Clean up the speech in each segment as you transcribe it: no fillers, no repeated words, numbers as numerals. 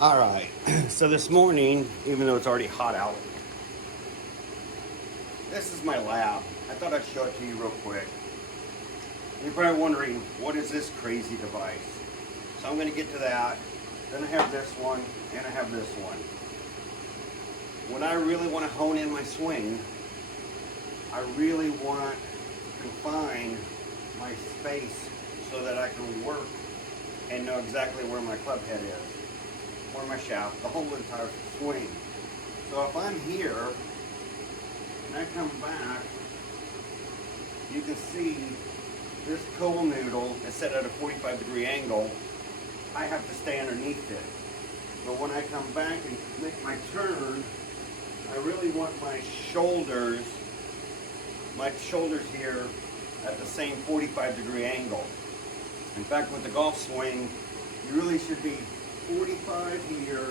All right, so this morning, even though it's already hot out, this is my lab. I thought I'd show it to you real quick. You're probably wondering, what is this crazy device? So I'm going to get to that. Then I have this one, and I have this one. When I really want to hone in my swing, I really want to confine my space so that I can work and know exactly where my club head is, where my shaft, the whole entire swing. So if I'm here and I come back, you can see this coal noodle is set at a 45-degree angle. I have to stay underneath it. But when I come back and make my turn, I really want my shoulders here at the same 45-degree angle. In fact, with the golf swing, you really should be 45 here,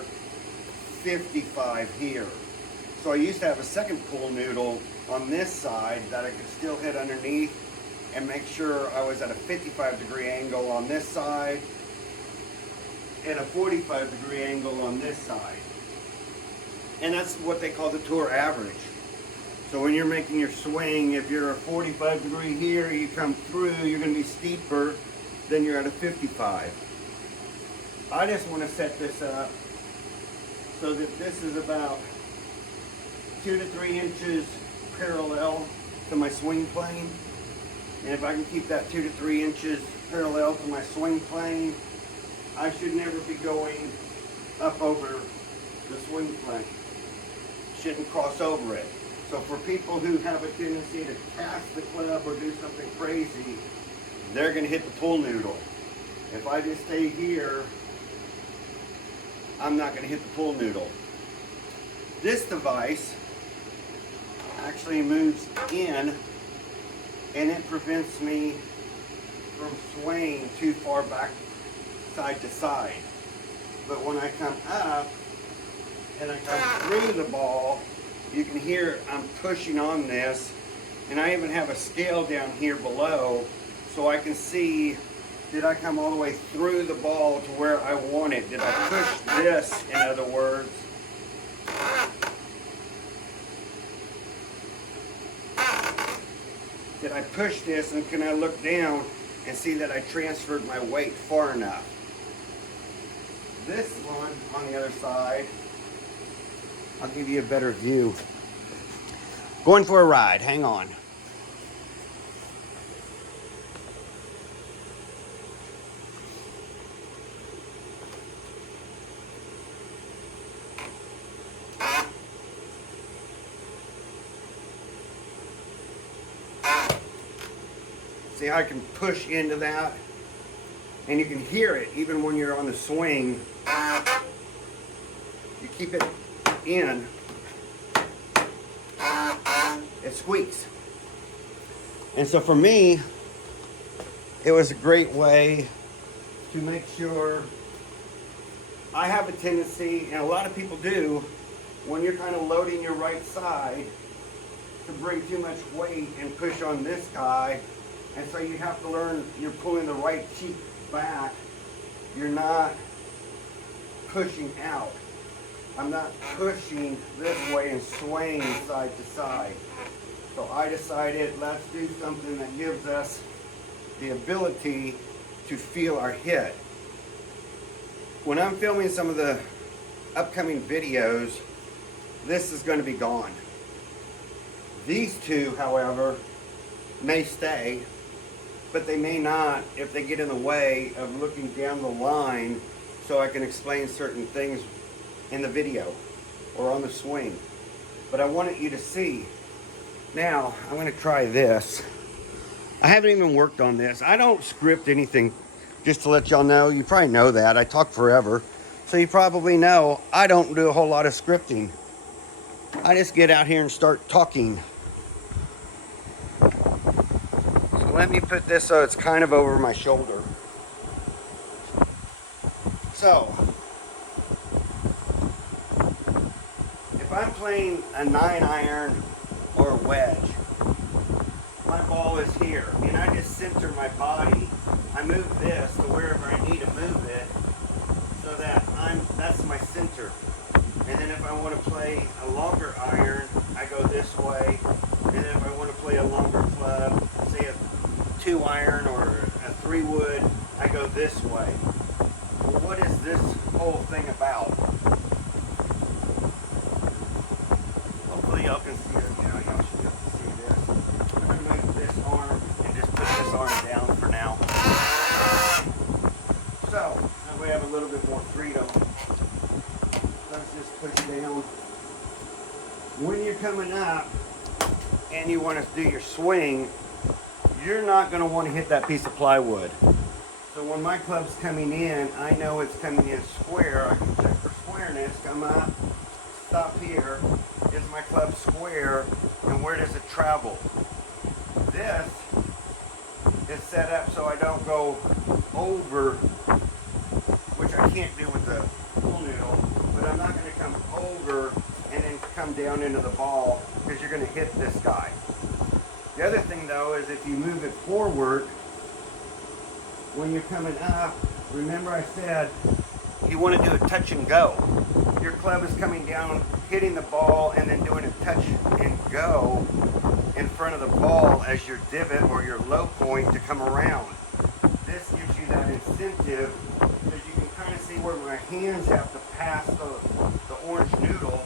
55 here. So I used to have a second pool noodle on this side that I could still hit underneath and make sure I was at a 55-degree angle on this side and a 45-degree angle on this side. And that's what they call the tour average. So when you're making your swing, if you're a 45-degree here, you come through, you're going to be steeper than you're at a 55. I just want to set this up so that this is about 2 to 3 inches parallel to my swing plane. And if I can keep that 2 to 3 inches parallel to my swing plane, I should never be going up over the swing plane. Shouldn't cross over it. So for people who have a tendency to cast the club or do something crazy, they're going to hit the pool noodle. If I just stay here, I'm not going to hit the pool noodle. This device actually moves in and it prevents me from swaying too far back side to side. But when I come up and I come through the ball, you can hear I'm pushing on this, and I even have a scale down here below so I can see, did I come all the way through the ball to where I want it? Did I push this, in other words? Did I push this, and can I look down and see that I transferred my weight far enough? This one on the other side, I'll give you a better view. Going for a ride, hang on. See how I can push into that? And you can hear it even when you're on the swing. You keep it in, it squeaks. And so for me, it was a great way to make sure. I have a tendency, and a lot of people do, when you're kind of loading your right side, to bring too much weight and push on this guy. And so you have to learn, you're pulling the right cheek back. You're not pushing out. I'm not pushing this way and swaying side to side. So I decided, let's do something that gives us the ability to feel our hit. When I'm filming some of the upcoming videos, this is going to be gone. These two, however, may stay, but they may not if they get in the way of looking down the line so I can explain certain things in the video or on the swing. But I wanted you to see. Now, I'm going to try this. I haven't even worked on this. I don't script anything, just to let y'all know. You probably know that. I talk forever. So you probably know I don't do a whole lot of scripting. I just get out here and start talking. So let me put this so it's kind of over my shoulder. So, if I'm playing a 9-iron or a wedge, my ball is here, and I just center my body. I move this to wherever I need to move it, so that that's my center. And then if I want to play a longer iron, I go this way. And then if I want to play a longer club, say a 2 iron or a 3 wood, I go this way. Well, what is this whole thing about? Hopefully y'all can see it now. Y'all should be able to see this. I'm going to move this arm and just put this arm down for now. So, now we have a little bit more freedom. Let's just push down. When you're coming up and you want to do your swing, you're not going to want to hit that piece of plywood. So when my club's coming in, I know it's coming in square. I can check for squareness, come up, stop here. Is my club square, and where does it travel? This is set up so I don't go over, which I can't do with the pool noodle, but I'm not going to come over and then come down into the ball because you're going to hit this guy. The other thing though is if you move it forward, when you're coming up, remember I said you want to do a touch and go. Your club is coming down, hitting the ball, and then doing a touch and go in front of the ball as your divot or your low point to come around. This gives you that incentive because you can kind of see where my hands have to pass the orange noodle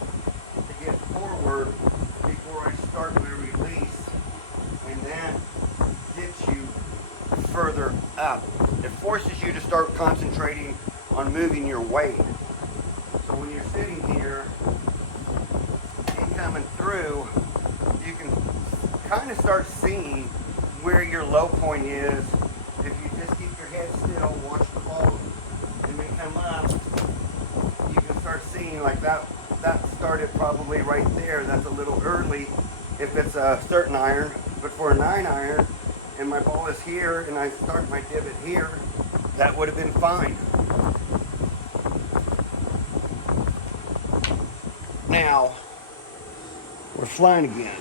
to get forward before I start my release, and that gets you further up. It forces you to start concentrating on moving your weight. So when you're sitting here and coming through, you can kind of start seeing where your low point is. If you just keep your head still, watch the ball, and then come up, you can start seeing like that started probably right there. That's a little early if it's a certain iron, but for a 9 iron, and my ball is here, and I start my divot here, that would have been fine. Now, we're flying again.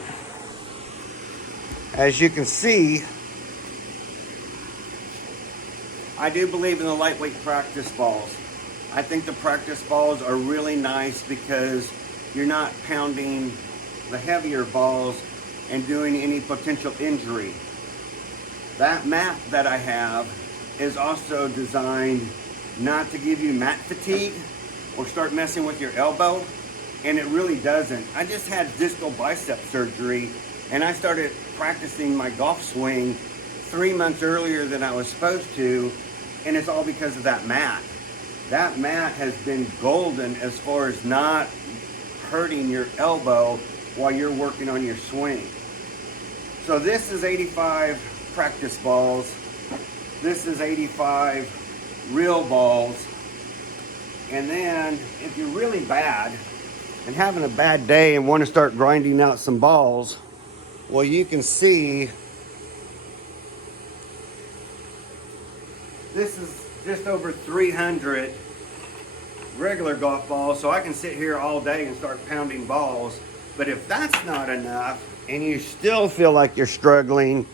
As you can see, I do believe in the lightweight practice balls. I think the practice balls are really nice because you're not pounding the heavier balls and doing any potential injury. That mat that I have is also designed not to give you mat fatigue or start messing with your elbow, and it really doesn't. I just had distal bicep surgery, and I started practicing my golf swing 3 months earlier than I was supposed to, and it's all because of that mat. That mat has been golden as far as not hurting your elbow while you're working on your swing. So this is 85 practice balls. This is 85 real balls. And then if you're really bad and having a bad day and want to start grinding out some balls, well, you can see this is just over 300 regular golf balls, so I can sit here all day and start pounding balls. But if that's not enough and you still feel like you're struggling,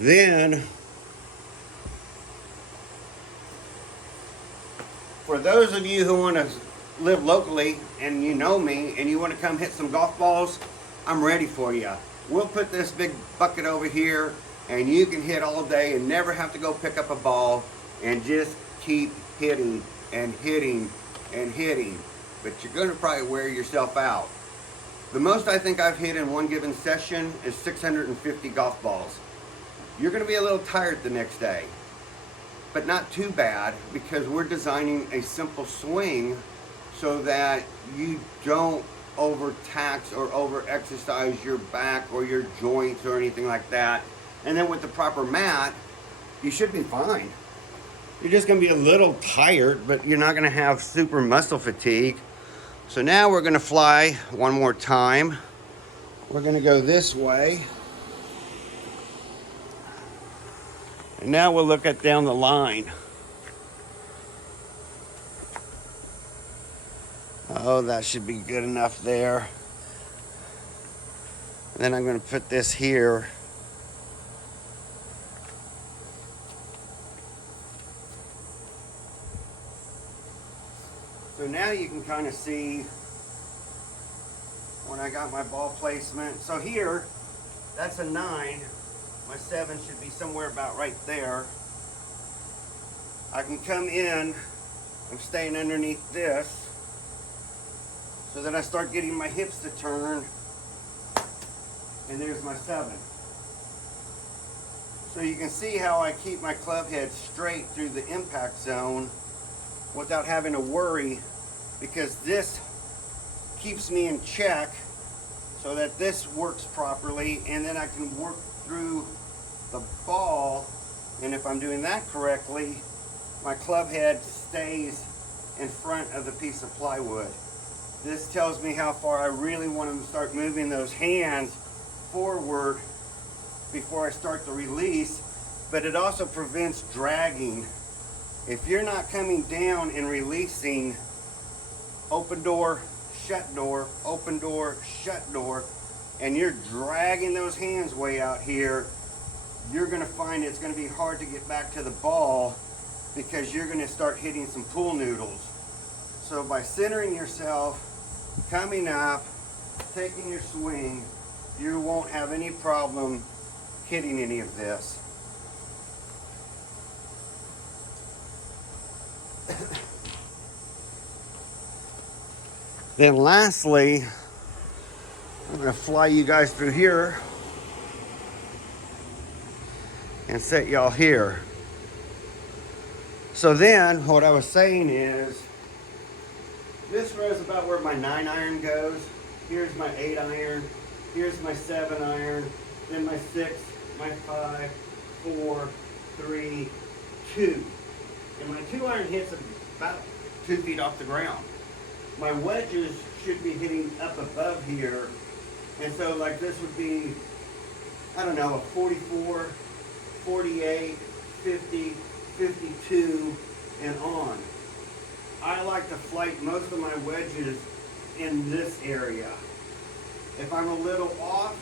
then for those of you who want to live locally and you know me and you want to come hit some golf balls, I'm ready for you. We'll put this big bucket over here and you can hit all day and never have to go pick up a ball and just keep hitting and hitting and hitting. But you're going to probably wear yourself out. The most I think I've hit in one given session is 650 golf balls. You're going to be a little tired the next day, but not too bad because we're designing a simple swing so that you don't overtax or over-exercise your back or your joints or anything like that. And then with the proper mat, you should be fine. You're just going to be a little tired, but you're not going to have super muscle fatigue. So now we're going to fly one more time. We're going to go this way. And now we'll look at down the line. Oh, that should be good enough there. And then I'm going to put this here. So now now you can kind of see when I got my ball placement. So here, that's a 9. My 7 should be somewhere about right there. I can come in, I'm staying underneath this, so then I start getting my hips to turn, and there's my 7. So you can see how I keep my club head straight through the impact zone without having to worry, because this keeps me in check so that this works properly, and then I can work through the ball, and if I'm doing that correctly, my club head stays in front of the piece of plywood. This tells me how far I really want to start moving those hands forward before I start the release, but it also prevents dragging. If you're not coming down and releasing open door, shut door, open door, shut door, and you're dragging those hands way out here, you're gonna find it's gonna be hard to get back to the ball because you're gonna start hitting some pool noodles. So by centering yourself, coming up, taking your swing, you won't have any problem hitting any of this. Then lastly, I'm going to fly you guys through here and set y'all here. So then what I was saying is, this row is about where my 9 iron goes. Here's my 8 iron. Here's my 7 iron. Then my 6, my 5, 4, 3, 2. And my 2 iron hits about 2 feet off the ground. My wedges should be hitting up above here. And so like this would be, I don't know, a 44, 48, 50, 52, and on. I like to flight most of my wedges in this area. If I'm a little off,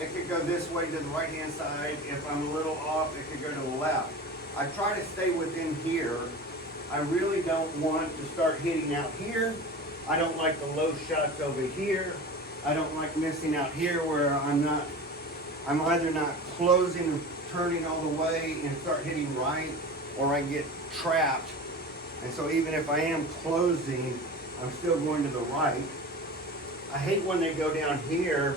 it could go this way to the right hand side. If I'm a little off, it could go to the left. I try to stay within here. I really don't want to start hitting out here. I don't like the low shots over here. I don't like missing out here where I'm either not closing and turning all the way and start hitting right, or I get trapped. And so even if I am closing, I'm still going to the right. I hate when they go down here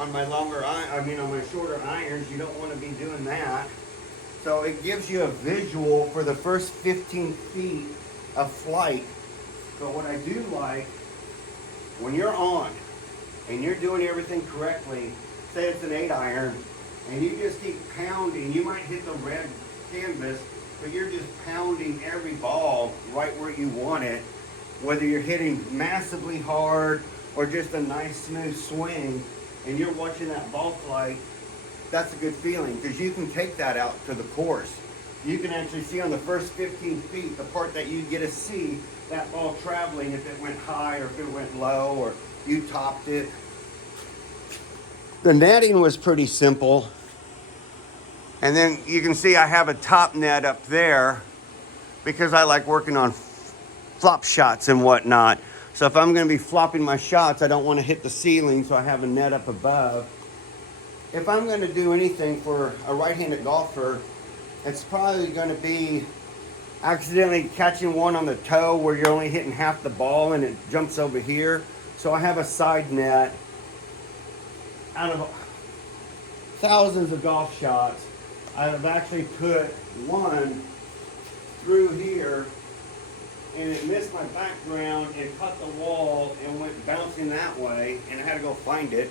on my on my shorter irons. You don't want to be doing that. So it gives you a visual for the first 15 feet of flight. But what I do like, when you're on and you're doing everything correctly, say it's an 8 iron, and you just keep pounding, you might hit the red canvas, but you're just pounding every ball right where you want it, whether you're hitting massively hard or just a nice smooth swing, and you're watching that ball flight. That's a good feeling, because you can take that out to the course. You can actually see on the first 15 feet, the part that you get to see that ball traveling, if it went high or if it went low or you topped it. The netting was pretty simple. And then you can see I have a top net up there because I like working on flop shots and whatnot. So if I'm going to be flopping my shots, I don't want to hit the ceiling, so I have a net up above. If I'm going to do anything for a right-handed golfer, it's probably going to be accidentally catching one on the toe where you're only hitting half the ball and it jumps over here. So I have a side net. Out of thousands of golf shots, I've actually put one through here, and it missed my background and cut the wall and went bouncing that way, and I had to go find it.